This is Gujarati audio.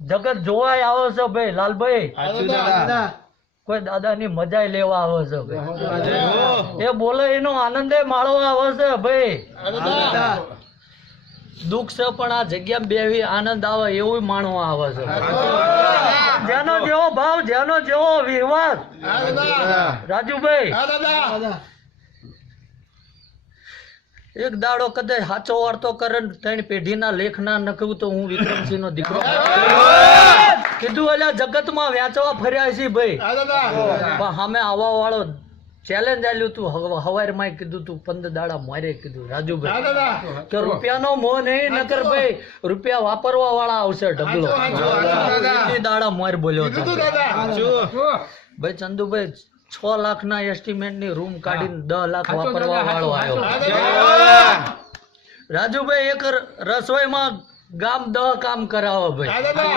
જગત જોવાય આવો છો ભાઈ લાલભાઈ, કોઈ દાદાની મજા લેવા આવો છો ભાઈ, એ બોલે એનો આનંદ માળવા આવે છે ભાઈ. દુઃખ છે પણ આ જગ્યામાં બેવી આનંદ આવે એવું માણવા આવે છે. જેનો જેવો ભાવ, જેનો જેવો વિશ્વાસ. રાજુભાઈ, એક દાડો કદાચ સાચો વાર્તો કરે ત્રણ પેઢીના લેખના નખવું તો હું વિક્રમસિંહ નો દીકરો કીધું. એટલે જગતમાં વેચવા ફર્યા છે ભાઈ, પણ સામે આવવા વાળો ચેલેન્જ આલ્યું તું. હવાર માં કીધું તું 15 દાડા મારે કીધું રાજુભાઈ કે રૂપિયાનો મોહ નહીં, નકર ભાઈ રૂપિયા વાપરવા વાળા આવશે ઢગલો. દાડા માર બોલ્યો ભાઈ. ચંદુભાઈ 6 લાખના એસ્ટિમેટ ની રૂમ કાઢીને 10 લાખ વાપરવા વાળો આવ્યો. રાજુભાઈ એક રસોઈમાં ગામ 10 કામ કરાવો ભાઈ.